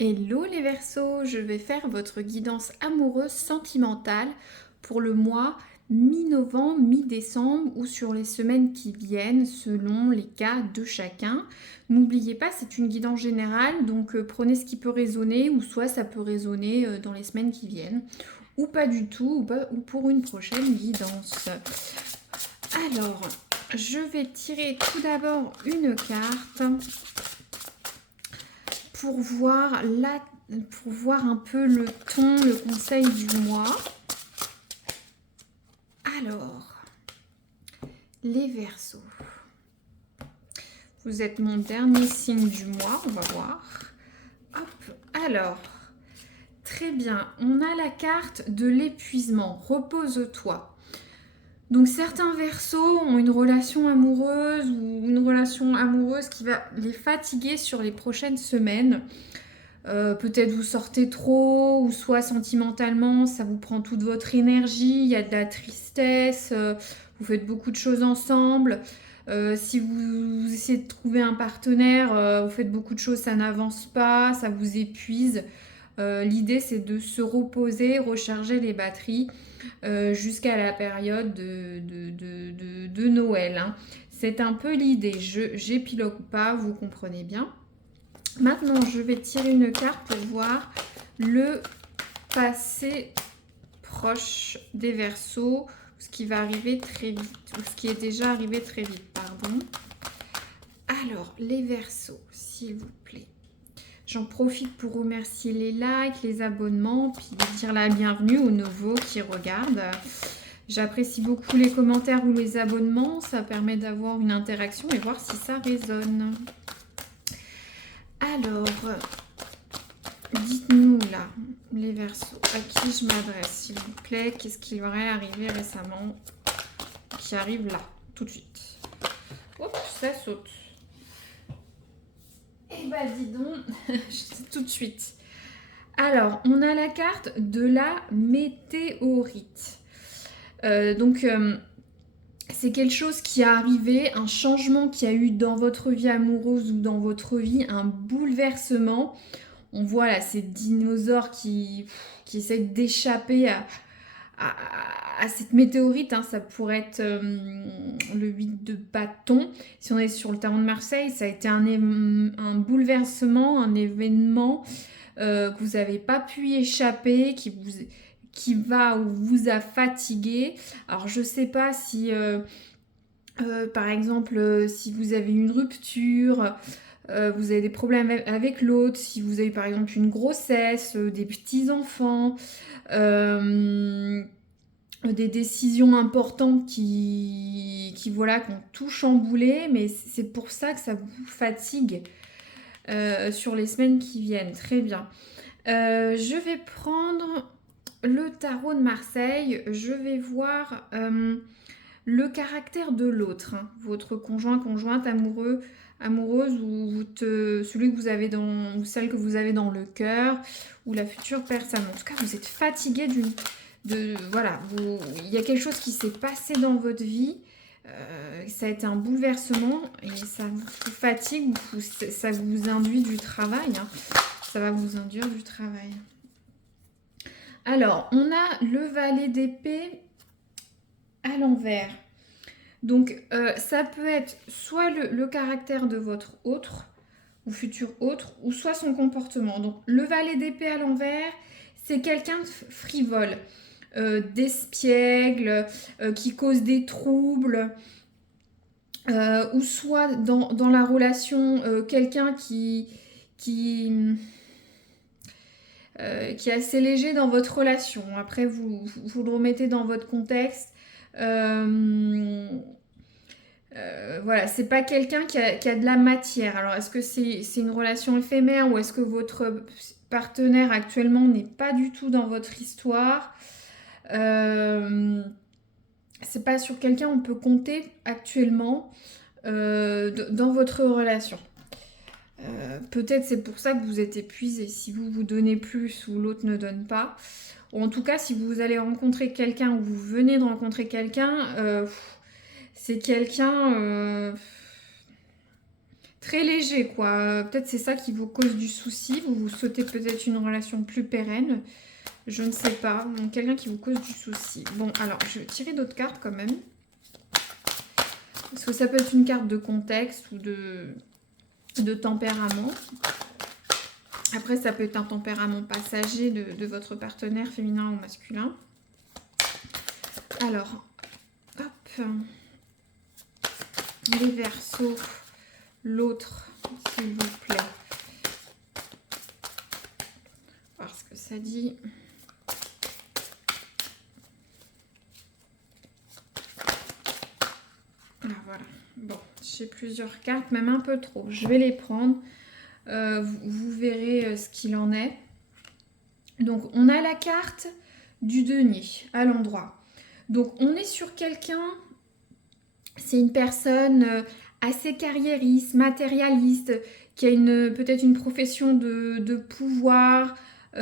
Hello les Verseaux, je vais faire votre guidance amoureuse sentimentale pour le mois mi-novembre, mi-décembre ou sur les semaines qui viennent selon les cas de chacun. N'oubliez pas, c'est une guidance générale, donc prenez ce qui peut résonner ou soit ça peut résonner dans les semaines qui viennent ou pas du tout ou pour une prochaine guidance. Alors, je vais tirer tout d'abord une carte pour voir un peu le ton, le conseil du mois. Alors, les Verseaux. Vous êtes mon dernier signe du mois, on va voir. Hop, alors, très bien. On a la carte de l'épuisement. Repose-toi. Donc certains Verseaux ont une relation amoureuse ou une relation amoureuse qui va les fatiguer sur les prochaines semaines. Peut-être vous sortez trop, ou soit sentimentalement, ça vous prend toute votre énergie, il y a de la tristesse, vous faites beaucoup de choses ensemble. Si vous essayez de trouver un partenaire, vous faites beaucoup de choses, ça n'avance pas, ça vous épuise. L'idée, c'est de se reposer, recharger les batteries jusqu'à la période de Noël, hein. C'est un peu l'idée. J'épilogue pas, vous comprenez bien. Maintenant, je vais tirer une carte pour voir le passé proche des Verseaux, ce qui va arriver très vite, ou ce qui est déjà arrivé très vite, pardon. Alors, les Verseaux, s'il vous plaît. J'en profite pour remercier les likes, les abonnements, puis dire la bienvenue aux nouveaux qui regardent. J'apprécie beaucoup les commentaires ou les abonnements, ça permet d'avoir une interaction et voir si ça résonne. Alors, dites-nous là, les Verseaux, à qui je m'adresse, s'il vous plaît. Qu'est-ce qui leur est arrivé récemment qui arrive là, tout de suite. Hop, ça saute. Eh ben, dis donc, tout de suite. Alors, on a la carte de la météorite. C'est quelque chose qui est arrivé, un changement qui a eu dans votre vie amoureuse ou dans votre vie, un bouleversement. On voit là ces dinosaures qui essayent d'échapper à cette météorite, hein. Ça pourrait être le 8 de bâton. Si on est sur le terrain de Marseille, ça a été un bouleversement, un événement que vous n'avez pas pu y échapper, qui vous a fatigué. Alors je sais pas si par exemple si vous avez une rupture, vous avez des problèmes avec l'autre, si vous avez par exemple une grossesse, des petits-enfants, des décisions importantes qui ont tout chamboulé, mais c'est pour ça que ça vous fatigue sur les semaines qui viennent. Très bien. Je vais prendre le tarot de Marseille. Je vais voir le caractère de l'autre, hein. Votre conjoint, conjointe, amoureux, amoureuse ou celui que vous avez ou celle que vous avez dans le cœur ou la future personne. En tout cas, vous êtes fatigué voilà, il y a quelque chose qui s'est passé dans votre vie. Ça a été un bouleversement et ça vous fatigue, ça vous induit du travail, hein. Ça va vous induire du travail. Alors, on a le valet d'épée à l'envers. Donc, ça peut être soit le caractère de votre autre ou futur autre, ou soit son comportement. Donc, le valet d'épée à l'envers, c'est quelqu'un de frivole, d'espiègle, qui cause des troubles, ou soit dans la relation, quelqu'un qui est assez léger dans votre relation. Après, vous le remettez dans votre contexte. Voilà, c'est pas quelqu'un qui a de la matière. Alors, est-ce que c'est une relation éphémère ou est-ce que votre partenaire actuellement n'est pas du tout dans votre histoire? C'est pas sur quelqu'un on peut compter actuellement dans votre relation. Peut-être c'est pour ça que vous êtes épuisé. Si vous vous donnez plus ou l'autre ne donne pas. Ou en tout cas, si vous allez rencontrer quelqu'un ou vous venez de rencontrer quelqu'un, c'est quelqu'un très léger, quoi. Peut-être c'est ça qui vous cause du souci. Vous souhaitez peut-être une relation plus pérenne. Je ne sais pas. Quelqu'un qui vous cause du souci. Bon, alors, je vais tirer d'autres cartes quand même. Parce que ça peut être une carte de contexte ou de tempérament. Après, ça peut être un tempérament passager de votre partenaire féminin ou masculin. Alors, hop. Les Verseaux. L'autre, s'il vous plaît. Voir ce que ça dit. Ah, voilà. Bon, j'ai plusieurs cartes, même un peu trop. Je vais les prendre. Vous verrez ce qu'il en est. Donc, on a la carte du denier à l'endroit. Donc, on est sur quelqu'un, c'est une personne assez carriériste, matérialiste, qui a peut-être une profession de pouvoir ou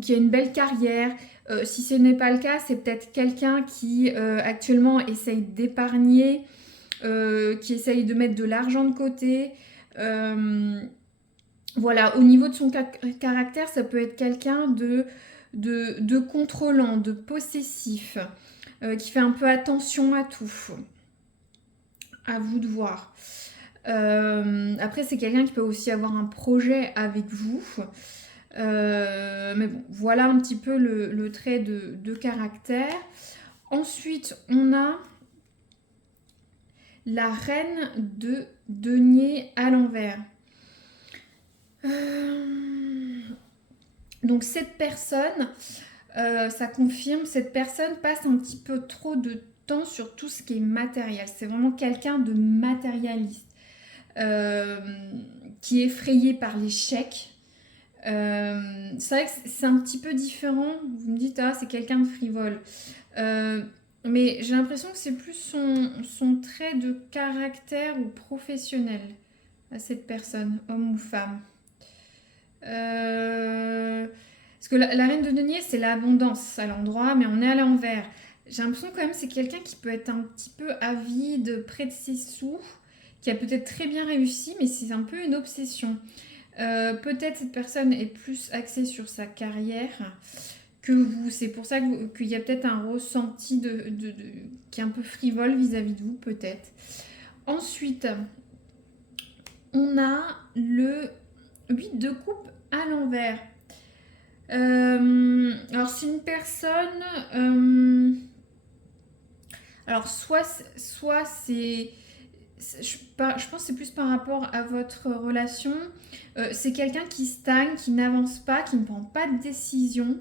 qui a une belle carrière. Si ce n'est pas le cas, c'est peut-être quelqu'un qui actuellement essaye d'épargner, qui essaye de mettre de l'argent de côté. Voilà, au niveau de son caractère, ça peut être quelqu'un de contrôlant, de possessif, qui fait un peu attention à tout. À vous de voir. Après, c'est quelqu'un qui peut aussi avoir un projet avec vous. Mais bon, voilà un petit peu le trait de caractère. Ensuite, on a la reine de denier à l'envers. Donc cette personne, ça confirme, cette personne passe un petit peu trop de temps sur tout ce qui est matériel. C'est vraiment quelqu'un de matérialiste, qui est effrayé par l'échec. C'est vrai que c'est un petit peu différent. Vous me dites, ah, c'est quelqu'un de frivole. Mais j'ai l'impression que c'est plus son trait de caractère ou professionnel à cette personne, homme ou femme. Parce que la reine de denier, c'est l'abondance à l'endroit, mais on est à l'envers. J'ai l'impression quand même que c'est quelqu'un qui peut être un petit peu avide, près de ses sous, qui a peut-être très bien réussi, mais c'est un peu une obsession. Peut-être cette personne est plus axée sur sa carrière que vous. C'est pour ça qu'il y a peut-être un ressenti qui est un peu frivole vis-à-vis de vous, peut-être. Ensuite, on a le 8 de coupe à l'envers. Alors, c'est une personne... alors, soit c'est... Je pense que c'est plus par rapport à votre relation. C'est quelqu'un qui stagne, qui n'avance pas, qui ne prend pas de décision.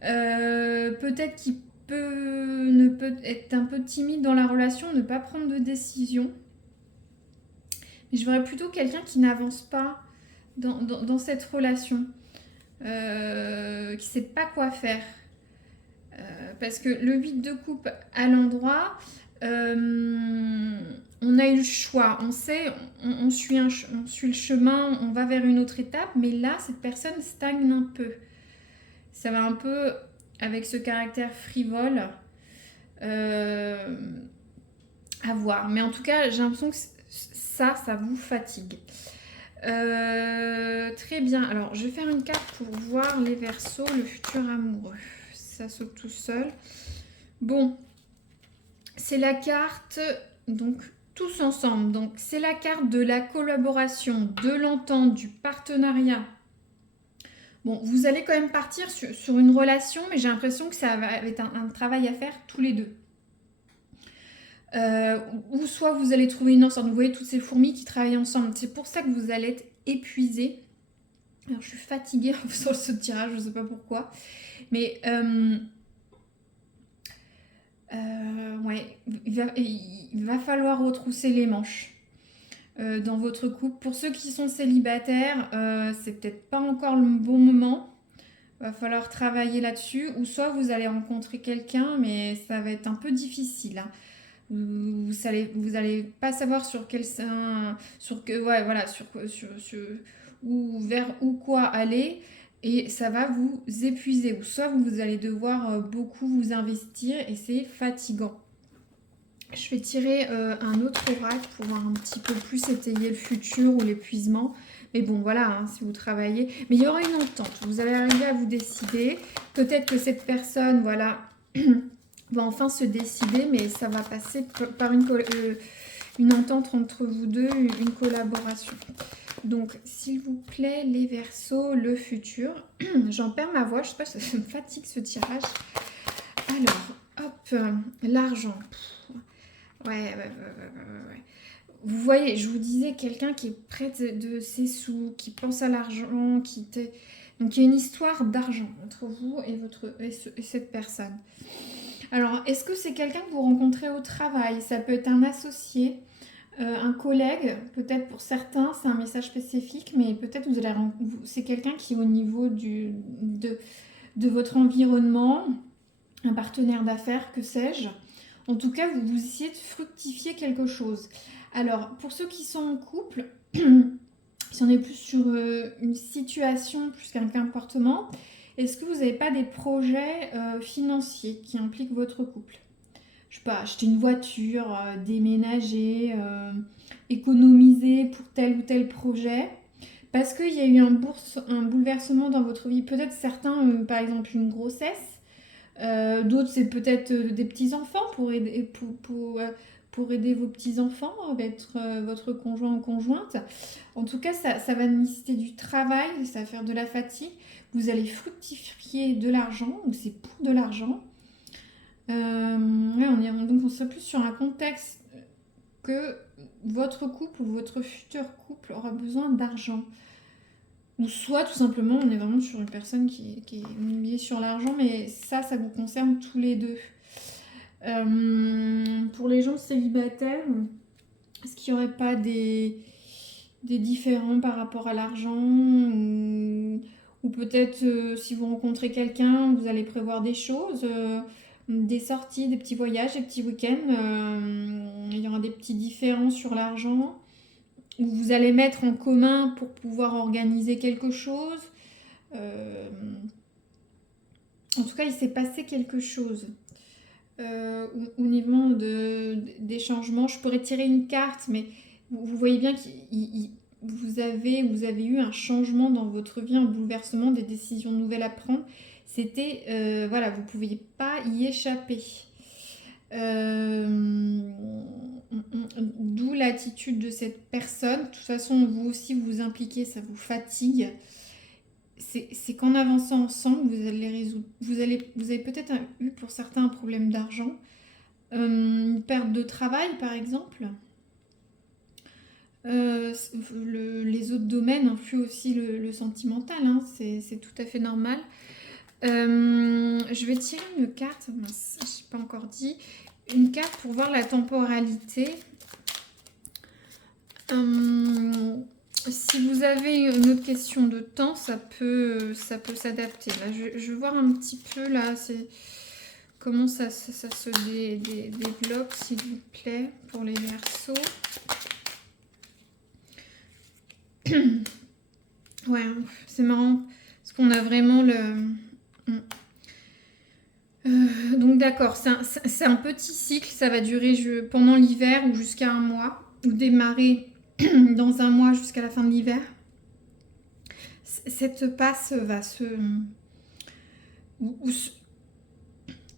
Peut-être qu'il peut être un peu timide dans la relation, ne pas prendre de décision. Mais je verrais plutôt quelqu'un qui n'avance pas dans cette relation, qui ne sait pas quoi faire. Parce que le 8 de coupe à l'endroit, on a eu le choix, on sait, on suit le chemin, on va vers une autre étape, mais là, cette personne stagne un peu. Ça va un peu avec ce caractère frivole à voir. Mais en tout cas, j'ai l'impression que ça vous fatigue. Très bien. Alors, je vais faire une carte pour voir les Verseaux, le futur amoureux. Ça saute tout seul. Bon, c'est la carte, donc tous ensemble. Donc, c'est la carte de la collaboration, de l'entente, du partenariat. Bon, vous allez quand même partir sur une relation, mais j'ai l'impression que ça va être un travail à faire tous les deux. Ou soit vous allez trouver une ensemble. Vous voyez toutes ces fourmis qui travaillent ensemble. C'est pour ça que vous allez être épuisé. Alors, je suis fatiguée en faisant ce tirage, je ne sais pas pourquoi. Mais ouais, il va falloir retrousser les manches dans votre couple. Pour ceux qui sont célibataires, c'est peut-être pas encore le bon moment. Il va falloir travailler là-dessus. Ou soit vous allez rencontrer quelqu'un, mais ça va être un peu difficile. Hein. Vous allez pas savoir sur quel sein, ouais, voilà, vers où quoi aller. Et ça va vous épuiser. Ou soit vous allez devoir beaucoup vous investir et c'est fatigant. Je vais tirer un autre oracle pour voir un petit peu plus étayer le futur ou l'épuisement. Mais bon, voilà, hein, si vous travaillez. Mais il y aura une entente. Vous allez arriver à vous décider. Peut-être que cette personne, voilà, va enfin se décider, mais ça va passer par une entente entre vous deux, une collaboration. Donc, s'il vous plaît, les Verseaux, le futur. J'en perds ma voix, je sais pas, ça me fatigue ce tirage. Alors, hop, l'argent. Ouais. Vous voyez, je vous disais, quelqu'un qui est près de ses sous, qui pense à l'argent, donc il y a une histoire d'argent entre vous et cette personne. Alors, est-ce que c'est quelqu'un que vous rencontrez au travail? Ça peut être un associé, un collègue, peut-être pour certains, c'est un message spécifique, mais peut-être c'est quelqu'un qui est au niveau de votre environnement, un partenaire d'affaires, que sais-je. En tout cas, vous essayez de fructifier quelque chose. Alors, pour ceux qui sont en couple, si on est plus sur une situation plus qu'un comportement, est-ce que vous n'avez pas des projets financiers qui impliquent votre couple? Je sais pas, acheter une voiture, déménager, économiser pour tel ou tel projet. Parce qu'il y a eu un bouleversement dans votre vie. Peut-être certains, par exemple une grossesse. D'autres, c'est peut-être des petits-enfants pour aider vos petits-enfants, être votre conjoint ou conjointe. En tout cas, ça va nécessiter du travail, ça va faire de la fatigue. Vous allez fructifier de l'argent, ou c'est pour de l'argent. Donc on serait plus sur un contexte que votre couple ou votre futur couple aura besoin d'argent. Ou soit tout simplement on est vraiment sur une personne qui est liée sur l'argent, mais ça vous concerne tous les deux. Pour les gens célibataires, est-ce qu'il n'y aurait pas des différends par rapport à l'argent ou peut-être si vous rencontrez quelqu'un, vous allez prévoir des choses, des sorties, des petits voyages, des petits week-ends. Il y aura des petits différends sur l'argent où vous allez mettre en commun pour pouvoir organiser quelque chose. En tout cas, il s'est passé quelque chose. Au niveau des changements, je pourrais tirer une carte, mais vous voyez bien que vous avez eu un changement dans votre vie, un bouleversement, des décisions nouvelles à prendre. C'était, voilà, vous ne pouviez pas y échapper. D'où l'attitude de cette personne. De toute façon, vous aussi vous impliquez, ça vous fatigue. C'est qu'en avançant ensemble, vous allez résoudre. Vous avez peut-être eu pour certains un problème d'argent, une perte de travail par exemple. Les autres domaines influent aussi le sentimental, hein, c'est tout à fait normal. Je vais tirer une carte, mince, je n'ai pas encore dit, une carte pour voir la temporalité. Si vous avez une autre question de temps, ça peut s'adapter. Là, je vais voir un petit peu là, comment ça se développe, s'il vous plaît, pour les Verseaux. Ouais, c'est marrant parce qu'on a vraiment donc d'accord, c'est un petit cycle, ça va durer pendant l'hiver ou jusqu'à un mois, ou démarrer dans un mois jusqu'à la fin de l'hiver. Cette passe va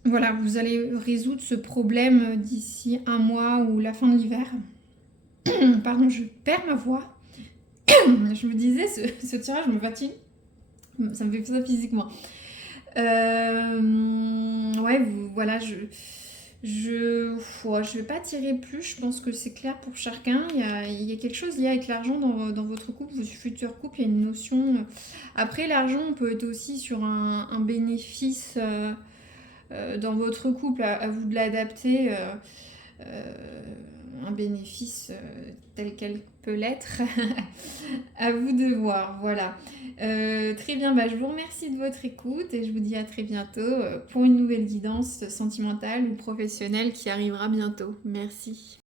voilà, vous allez résoudre ce problème d'ici un mois ou la fin de l'hiver. Pardon, je perds ma voix. Je me disais, ce tirage me fatigue. Ça me fait ça physiquement. Ouais, voilà, je vais pas tirer plus. Je pense que c'est clair pour chacun. Il y a quelque chose lié avec l'argent dans votre couple, votre futur couple. Il y a une notion. Après, l'argent peut être aussi sur un bénéfice dans votre couple. À vous de l'adapter. Un bénéfice tel qu'elle peut l'être. À vous de voir, voilà. Très bien, je vous remercie de votre écoute et je vous dis à très bientôt pour une nouvelle guidance sentimentale ou professionnelle qui arrivera bientôt. Merci.